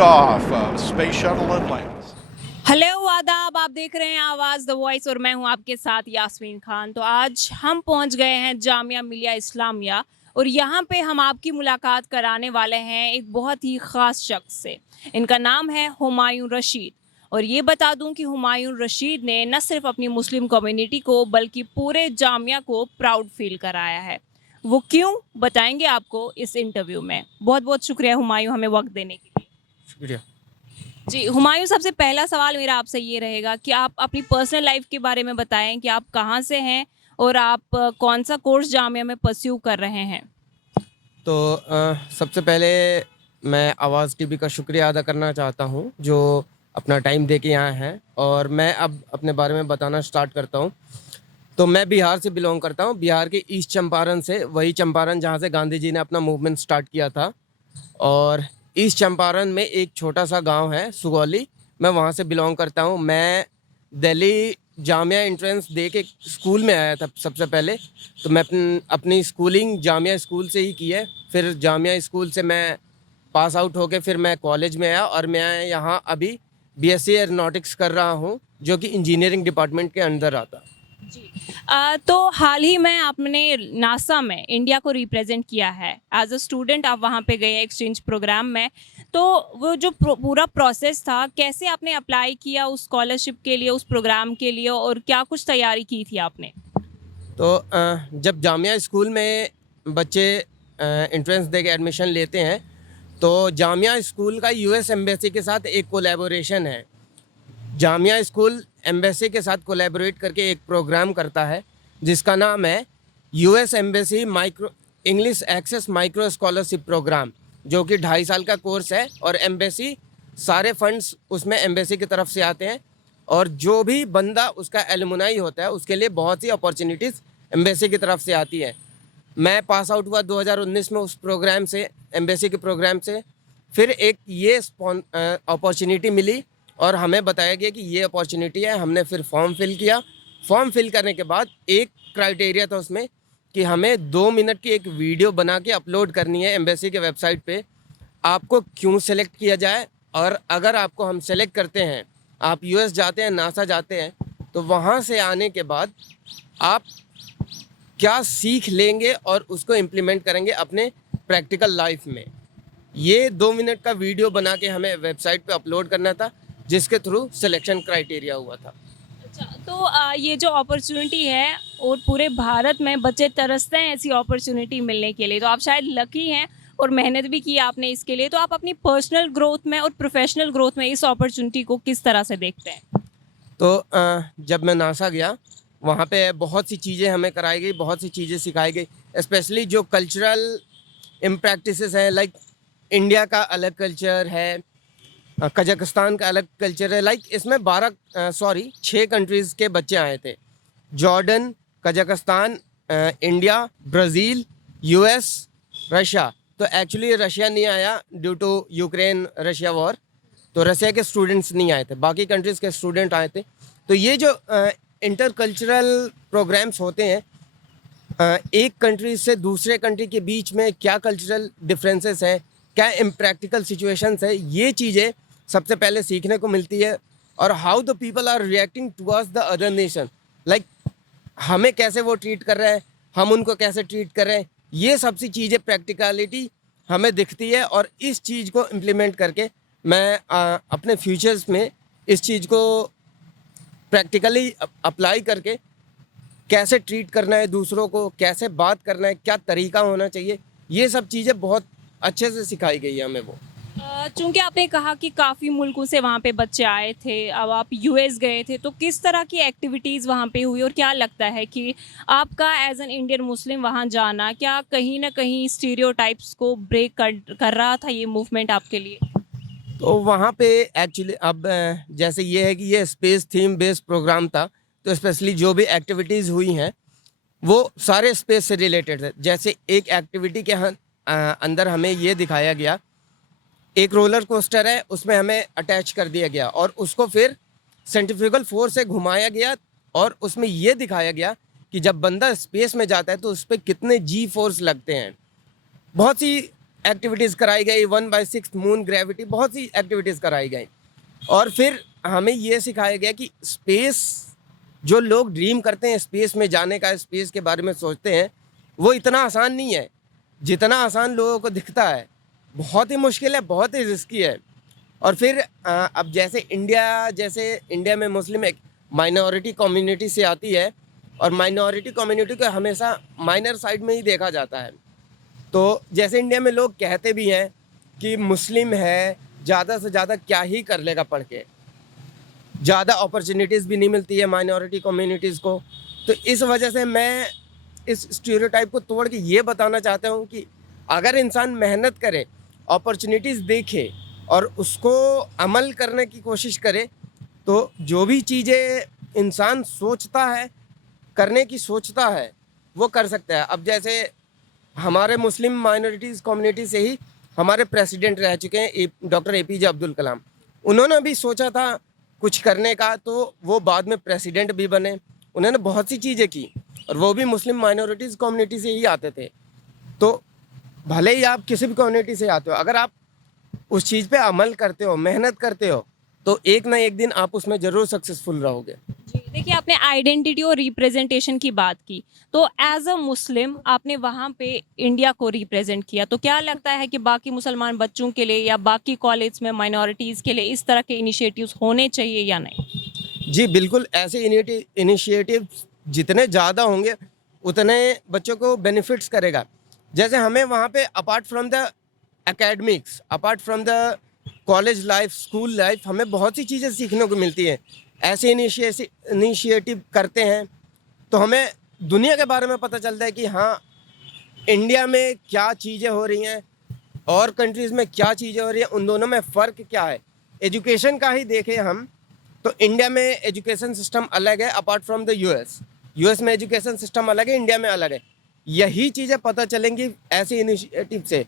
liftoff of Space Shuttle Atlantis. Hello आदाब, आप देख रहे हैं आवाज़ द वॉइस और मैं हूं आपके साथ यास्मीन खान। तो आज हम पहुंच गए हैं जामिया मिलिया इस्लामिया और यहां पे हम आपकी मुलाकात कराने वाले हैं एक बहुत ही ख़ास शख्स से। इनका नाम है हुमायूं रशीद और ये बता दूं कि हुमायूं रशीद ने न सिर्फ अपनी मुस्लिम कम्युनिटी को बल्कि पूरे जामिया को प्राउड फील कराया है। वो क्यों, बताएंगे आपको इस इंटरव्यू में। बहुत बहुत शुक्रिया हुमायूं, हमें वक्त देने के लिए। शुक्रिया। जी हुमायूं, सबसे पहला सवाल मेरा आपसे ये रहेगा कि आप अपनी पर्सनल लाइफ के बारे में बताएं कि आप कहाँ से हैं और आप कौन सा कोर्स जामिया में परस्यू कर रहे हैं। तो सबसे पहले मैं आवाज़ टीवी का शुक्रिया अदा करना चाहता हूं जो अपना टाइम दे के यहाँ हैं, और मैं अब अपने बारे में बताना स्टार्ट करता हूं। तो मैं बिहार से बिलोंग करता हूं, बिहार के ईस्ट चंपारण से, वही चंपारण जहां से गांधी जी ने अपना मूवमेंट स्टार्ट किया था। और ईस्ट चंपारण में एक छोटा सा गांव है सुगौली, मैं वहां से बिलोंग करता हूं। मैं दिल्ली जामिया एंट्रेंस दे के स्कूल में आया था सबसे पहले। तो मैं अपनी स्कूलिंग जामिया स्कूल से ही की है। फिर जामिया स्कूल से मैं पास आउट होके फिर मैं कॉलेज में आया और मैं यहाँ अभी बीएससी एरोनॉटिक्स कर रहा हूँ, जो कि इंजीनियरिंग डिपार्टमेंट के अंदर आता। जी तो हाल ही में आपने नासा में इंडिया को रिप्रेजेंट किया है एज अ स्टूडेंट। आप वहाँ पे गए एक्सचेंज प्रोग्राम में, तो वो जो पूरा प्रोसेस था, कैसे आपने अप्लाई किया उस स्कॉलरशिप के लिए, उस प्रोग्राम के लिए, और क्या कुछ तैयारी की थी आपने। तो जब जामिया स्कूल में बच्चे एंट्रेंस दे के एडमिशन लेते हैं, तो जामिया स्कूल का यूएस एम्बेसी के साथ एक कोलैबोरेशन है। जामिया स्कूल एम्बेसी के साथ कोलैबोरेट करके एक प्रोग्राम करता है जिसका नाम है US embassy micro English access micro scholarship programme, जो कि 2.5 साल का कोर्स है। और एम्बेसी सारे फंड्स उसमें एम्बेसी की तरफ से आते हैं, और जो भी बंदा उसका एलुमनाई होता है उसके लिए बहुत सी अपॉर्चुनिटीज़ एम्बेसी की तरफ से आती है। मैं पास आउट हुआ 2019 में उस प्रोग्राम से, एम्बेसी के प्रोग्राम से। फिर एक ये अपॉर्चुनिटी मिली और हमें बताया गया कि ये अपॉर्चुनिटी है। हमने फिर फॉर्म फिल किया। फॉर्म फिल करने के बाद एक क्राइटेरिया था उसमें कि हमें 2 मिनट की एक वीडियो बना के अपलोड करनी है एम्बेसी के वेबसाइट पे। आपको क्यों सेलेक्ट किया जाए, और अगर आपको हम सेलेक्ट करते हैं, आप यूएस जाते हैं, नासा जाते हैं, तो वहाँ से आने के बाद आप क्या सीख लेंगे और उसको इम्प्लीमेंट करेंगे अपने प्रैक्टिकल लाइफ में। ये 2 मिनट का वीडियो बना के हमें वेबसाइट पे अपलोड करना था, जिसके थ्रू सिलेक्शन क्राइटेरिया हुआ था। अच्छा, तो ये जो अपॉर्चुनिटी है, और पूरे भारत में बच्चे तरसते हैं ऐसी अपॉर्चुनिटी मिलने के लिए, तो आप शायद लकी हैं और मेहनत भी की आपने इसके लिए। तो आप अपनी पर्सनल ग्रोथ में और प्रोफेशनल ग्रोथ में इस अपॉर्चुनिटी को किस तरह से देखते हैं। तो जब मैं नासा गया, वहाँ पे बहुत सी चीज़ें हमें कराई गई, बहुत सी चीज़ें सिखाई गई। स्पेशली जो कल्चरल प्रैक्टिसेस हैं, लाइक इंडिया का अलग कल्चर है, कजाकिस्तान का अलग कल्चर है। लाइक इसमें 6 कंट्रीज़ के बच्चे आए थे। Jordan, Kazakhstan, India, Brazil, US, Russia. तो एक्चुअली रशिया नहीं आया due to Ukraine Russia war, तो रशिया के स्टूडेंट्स नहीं आए थे, बाकी कंट्रीज़ के स्टूडेंट आए थे। तो ये जो इंटर कल्चरल प्रोग्राम्स होते हैं, एक कंट्री से दूसरे कंट्री के बीच में क्या कल्चरल डिफरेंसेस हैं, क्या इम्प्रैक्टिकल सिचुएशंस है, ये चीज़ें सबसे पहले सीखने को मिलती है। और how the people are reacting towards the other nation, like हमें कैसे वो ट्रीट कर रहे हैं, हम उनको कैसे ट्रीट कर रहे हैं, ये सब सी चीज़ें प्रैक्टिकलिटी हमें दिखती है। और इस चीज़ को इम्प्लीमेंट करके मैं अपने फ्यूचर्स में इस चीज़ को प्रैक्टिकली अप्लाई करके कैसे ट्रीट करना है दूसरों को, कैसे बात करना है, क्या तरीका होना चाहिए, ये सब चीज़ें बहुत अच्छे से सिखाई गई है हमें वो। चूंकि आपने कहा कि काफ़ी मुल्कों से वहाँ पे बच्चे आए थे, अब आप यूएस गए थे, तो किस तरह की एक्टिविटीज़ वहाँ पे हुई, और क्या लगता है कि आपका एज एन इंडियन मुस्लिम वहाँ जाना क्या कहीं ना कहीं स्टीरियोटाइप्स को ब्रेक कर रहा था ये मूवमेंट आपके लिए। तो वहाँ पे एक्चुअली अब जैसे ये है कि ये स्पेस थीम बेस्ड प्रोग्राम था, तो स्पेशली जो भी एक्टिविटीज़ हुई हैं वो सारे स्पेस से रिलेटेड है। जैसे एक एक्टिविटी के अंदर हमें ये दिखाया गया, एक रोलर कोस्टर है, उसमें हमें अटैच कर दिया गया और उसको फिर सेंट्रीफ्यूगल फोर्स से घुमाया गया, और उसमें ये दिखाया गया कि जब बंदा स्पेस में जाता है तो उस पर कितने जी फोर्स लगते हैं। बहुत सी एक्टिविटीज़ कराई गई, 1/6 मून ग्रेविटी, बहुत सी एक्टिविटीज़ कराई गई। और फिर हमें ये सिखाया गया कि स्पेस, जो लोग ड्रीम करते हैं स्पेस में जाने का, स्पेस के बारे में सोचते हैं, वो इतना आसान नहीं है जितना आसान लोगों को दिखता है। बहुत ही मुश्किल है, बहुत ही रिस्की है। और फिर अब जैसे इंडिया में मुस्लिम एक माइनॉरिटी कम्युनिटी से आती है, और माइनॉरिटी कम्युनिटी को हमेशा माइनर साइड में ही देखा जाता है। तो जैसे इंडिया में लोग कहते भी हैं कि मुस्लिम है, ज़्यादा से ज़्यादा क्या ही कर लेगा पढ़ के, ज़्यादा अपॉर्चुनिटीज़ भी नहीं मिलती है माइनॉरिटी कम्युनिटीज़ को। तो इस वजह से मैं इस स्टीरियोटाइप को तोड़ के ये बताना चाहता हूँ कि अगर इंसान मेहनत करे, अपॉर्चुनिटीज़ देखे और उसको अमल करने की कोशिश करे, तो जो भी चीज़ें इंसान सोचता है, करने की सोचता है, वो कर सकता है। अब जैसे हमारे मुस्लिम माइनॉरिटीज़ कम्युनिटी से ही हमारे प्रेसिडेंट रह चुके हैं डॉक्टर APJ अब्दुल कलाम। उन्होंने भी सोचा था कुछ करने का, तो वो बाद में प्रेसिडेंट भी बने। उन्होंने बहुत सी चीज़ें की, और वो भी मुस्लिम माइनॉरिटीज़ कम्युनिटी से ही आते थे। तो भले ही आप किसी भी कम्युनिटी से आते हो, अगर आप उस चीज़ पे अमल करते हो, मेहनत करते हो, तो एक ना एक दिन आप उसमें ज़रूर सक्सेसफुल रहोगे। जी, देखिए आपने आइडेंटिटी और रिप्रेजेंटेशन की बात की, तो एज अ मुस्लिम आपने वहाँ पे इंडिया को रिप्रेजेंट किया, तो क्या लगता है कि बाकी मुसलमान बच्चों के लिए या बाकी कॉलेज में माइनॉरिटीज़ के लिए इस तरह के इनिशिएटिव्स होने चाहिए या नहीं? जी बिल्कुल, ऐसे इनिशिएटिव जितने ज़्यादा होंगे उतने बच्चों को बेनिफिट्स करेगा। जैसे हमें वहाँ पे apart from the academics, apart from the college life, school life, हमें बहुत सी चीज़ें सीखने को मिलती हैं। ऐसे इनिशिएटिव करते हैं तो हमें दुनिया के बारे में पता चलता है कि हाँ, इंडिया में क्या चीज़ें हो रही हैं और कंट्रीज़ में क्या चीज़ें हो रही हैं, उन दोनों में फ़र्क क्या है। एजुकेशन का ही देखें हम, तो इंडिया में एजुकेशन सिस्टम अलग है अपार्ट फ्रॉम द यूएस में एजुकेशन सिस्टम अलग है, इंडिया में अलग है। यही चीज़ें पता चलेंगी ऐसे इनिशिएटिव से।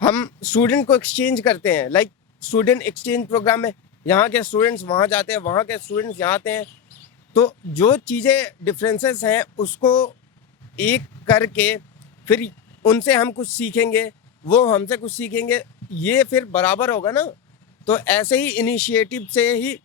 हम स्टूडेंट को एक्सचेंज करते हैं, लाइक स्टूडेंट एक्सचेंज प्रोग्राम में यहाँ के स्टूडेंट्स वहाँ जाते हैं, वहाँ के स्टूडेंट्स यहाँ आते हैं। तो जो चीज़ें डिफरेंसेस हैं उसको एक करके फिर उनसे हम कुछ सीखेंगे, वो हमसे कुछ सीखेंगे, ये फिर बराबर होगा ना। तो ऐसे ही इनिशिएटिव से ही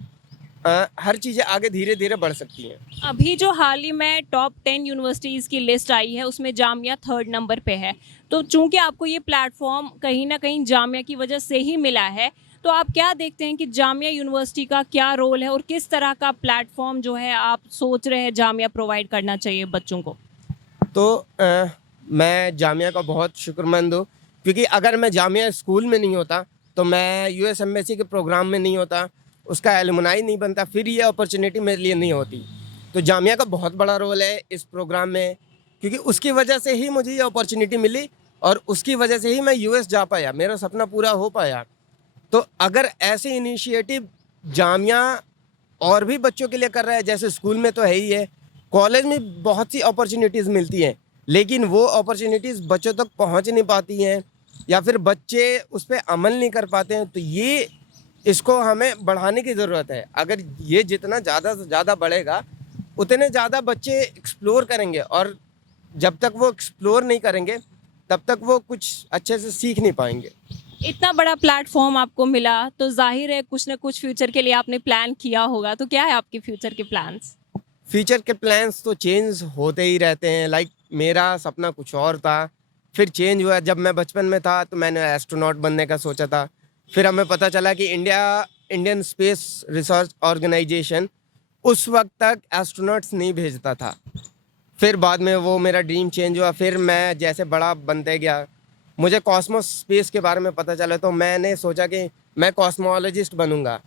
हर चीज़ें आगे धीरे धीरे बढ़ सकती हैं। अभी जो हाल ही में टॉप 10 यूनिवर्सिटीज़ की लिस्ट आई है उसमें जामिया 3rd नंबर पे है, तो चूंकि आपको ये प्लेटफॉर्म कहीं ना कहीं जामिया की वजह से ही मिला है, तो आप क्या देखते हैं कि जामिया यूनिवर्सिटी का क्या रोल है और किस तरह का प्लेटफॉर्म जो है आप सोच रहे हैं जामिया प्रोवाइड करना चाहिए बच्चों को? तो मैं जामिया का बहुत शुक्रमंद हूँ, क्योंकि अगर मैं जामिया स्कूल में नहीं होता तो मैं यूएस एम्बेसी के प्रोग्राम में नहीं होता, उसका एलुमनाई नहीं बनता, फिर ये अपॉर्चुनिटी मेरे लिए नहीं होती। तो जामिया का बहुत बड़ा रोल है इस प्रोग्राम में, क्योंकि उसकी वजह से ही मुझे ये अपॉर्चुनिटी मिली और उसकी वजह से ही मैं यूएस जा पाया, मेरा सपना पूरा हो पाया। तो अगर ऐसे इनिशिएटिव जामिया और भी बच्चों के लिए कर रहा है, जैसे स्कूल में तो है ही है, कॉलेज में बहुत सी अपॉर्चुनिटीज़ मिलती हैं, लेकिन वो अपॉर्चुनिटीज़ बच्चों तक पहुंच नहीं पाती हैं या फिर बच्चे उस पर अमल नहीं कर पाते हैं। तो ये इसको हमें बढ़ाने की ज़रूरत है। अगर ये जितना ज़्यादा से ज़्यादा बढ़ेगा उतने ज़्यादा बच्चे एक्सप्लोर करेंगे, और जब तक वो एक्सप्लोर नहीं करेंगे तब तक वो कुछ अच्छे से सीख नहीं पाएंगे। इतना बड़ा प्लेटफॉर्म आपको मिला तो जाहिर है कुछ ना कुछ फ्यूचर के लिए आपने प्लान किया होगा, तो क्या है आपके फ्यूचर के प्लान्स? फ्यूचर के प्लान्स तो चेंज होते ही रहते हैं। लाइक मेरा सपना कुछ और था, फिर चेंज हुआ। जब मैं बचपन में था तो मैंने एस्ट्रोनॉट बनने का सोचा था, फिर हमें पता चला कि इंडियन स्पेस रिसर्च ऑर्गेनाइजेशन उस वक्त तक एस्ट्रोनॉट्स नहीं भेजता था। फिर बाद में वो मेरा ड्रीम चेंज हुआ, फिर मैं जैसे बड़ा बनते गया मुझे कॉस्मोस स्पेस के बारे में पता चला, तो मैंने सोचा कि मैं कॉस्मोलॉजिस्ट बनूंगा।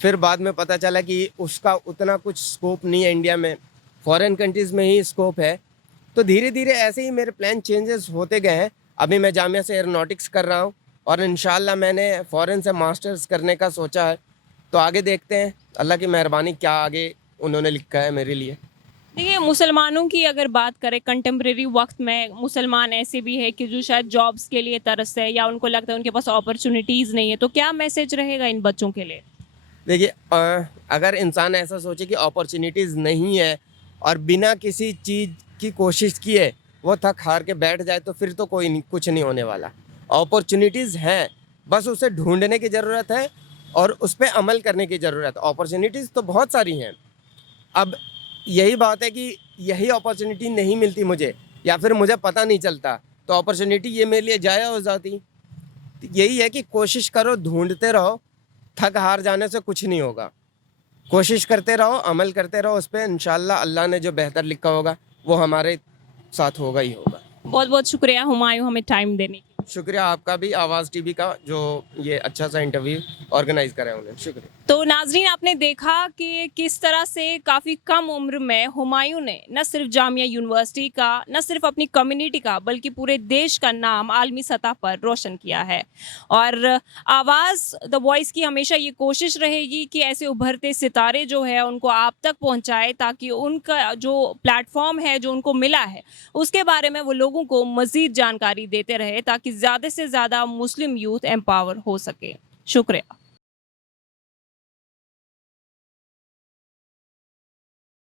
फिर बाद में पता चला कि उसका उतना कुछ स्कोप नहीं है इंडिया में, फॉरेन कंट्रीज़ में ही स्कोप है। तो धीरे धीरे ऐसे ही मेरे प्लान चेंजेस होते गए हैं। अभी मैं जामिया से एरोनॉटिक्स कर रहा हूँ और इंशाल्लाह मैंने फ़ॉरेन से मास्टर्स करने का सोचा है। तो आगे देखते हैं अल्लाह की मेहरबानी क्या आगे उन्होंने लिखा है मेरे लिए। देखिए मुसलमानों की अगर बात करें कंटेम्प्रेरी वक्त में, मुसलमान ऐसे भी है कि जो शायद जॉब्स के लिए तरसते हैं या उनको लगता है उनके पास अपॉर्चुनिटीज़ नहीं है, तो क्या मैसेज रहेगा इन बच्चों के लिए? देखिए अगर इंसान ऐसा सोचे कि अपॉर्चुनिटीज़ नहीं है और बिना किसी चीज़ की कोशिश किए वो थक हार के बैठ जाए, तो फिर तो कुछ नहीं होने वाला। अपॉर्चुनिटीज़ हैं, बस उसे ढूंढने की ज़रूरत है और उस पर अमल करने की ज़रूरत है। अपॉर्चुनिटीज़ तो बहुत सारी हैं। अब यही बात है कि यही अपॉर्चुनिटी नहीं मिलती मुझे, या फिर मुझे पता नहीं चलता, तो अपॉर्चुनिटी ये मेरे लिए ज़ाया हो जाती। तो यही है कि कोशिश करो, ढूंढते रहो, थक हार जाने से कुछ नहीं होगा। कोशिश करते रहो, अमल करते रहो उस पर, इंशाल्लाह अल्लाह ने जो बेहतर लिखा होगा वो हमारे साथ होगा ही होगा। बहुत बहुत शुक्रिया हुमायूं हमें टाइम देने के लिए। शुक्रिया आपका भी, आवाज़ टीवी का, जो ये अच्छा सा इंटरव्यू ऑर्गेनाइज करा है उन्हें, शुक्रिया। तो नाजरीन, आपने देखा कि किस तरह से काफ़ी कम उम्र में हुमायूं ने न सिर्फ जामिया यूनिवर्सिटी का, न सिर्फ अपनी कम्युनिटी का, बल्कि पूरे देश का नाम आलमी सतह पर रोशन किया है। और आवाज़ द वॉइस की हमेशा ये कोशिश रहेगी कि ऐसे उभरते सितारे जो है उनको आप तक पहुंचाए, ताकि उनका जो प्लेटफॉर्म है जो उनको मिला है उसके बारे में वो लोगों को मज़ीद जानकारी देते रहे, ताकि ज़्यादा से ज़्यादा मुस्लिम यूथ एम्पावर हो सके। शुक्रिया।